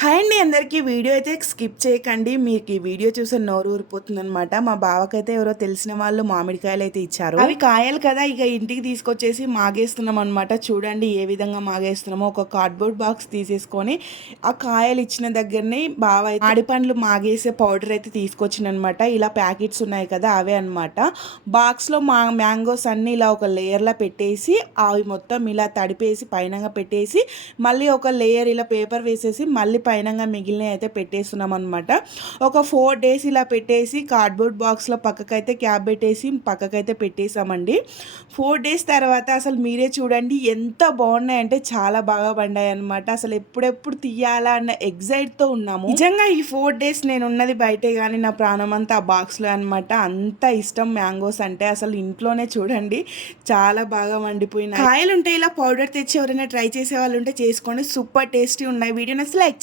Hi అండి అందరికీ. Video అయితే స్కిప్ చేయకండి. మీకు ఈ వీడియో చూసి నోరు ఊరిపోతుంది అనమాట మా బావకైతే ఎవరో తెలిసిన వాళ్ళు మామిడికాయలు అయితే ఇచ్చారు. అవి కాయలు కదా ఇక ఇంటికి తీసుకొచ్చేసి మాగేస్తున్నాం అనమాట చూడండి ఏ విధంగా మాగేస్తున్నామో. ఒక కార్డ్బోర్డ్ బాక్స్ తీసేసుకొని ఆ కాయలు ఇచ్చిన దగ్గరనే బావ అయితే మాగేసే పౌడర్ అయితే తీసుకొచ్చిన అనమాట ఇలా ప్యాకెట్స్ ఉన్నాయి కదా అవే అనమాట బాక్స్లో మా మ్యాంగోస్ అన్ని ఇలా ఒక లేయర్లా పెట్టేసి అవి మొత్తం ఇలా తడిపేసి పైనంగా పెట్టేసి మళ్ళీ ఒక లేయర్ ఇలా పేపర్ వేసేసి మళ్ళీ పైనంగా మిగిలినవి అయితే పెట్టేస్తున్నాం అనమాట ఒక ఫోర్ డేస్ ఇలా పెట్టేసి కార్డ్బోర్డ్ బాక్స్లో పక్కకైతే క్యాబ్ పెట్టేసి పక్కకైతే పెట్టేసామండి. ఫోర్ డేస్ తర్వాత అసలు మీరే చూడండి ఎంత బాగున్నాయంటే చాలా బాగా పండాయి అనమాట అసలు ఎప్పుడెప్పుడు తీయాలా అన్న ఎగ్జైట్తో ఉన్నాము. నిజంగా ఈ ఫోర్ డేస్ నేను ఉన్నది బయటే కానీ నా ప్రాణం అంతా ఆ బాక్స్లో అనమాట అంత ఇష్టం మ్యాంగోస్ అంటే అసలు ఇంట్లోనే చూడండి చాలా బాగా వండిపోయినాయి. కాయలు ఉంటే ఇలా పౌడర్ తెచ్చి ఎవరైనా ట్రై చేసే వాళ్ళు ఉంటే చేసుకోండి. సూపర్ టేస్టీ ఉన్నాయి. వీడియో నచ్చి లైక్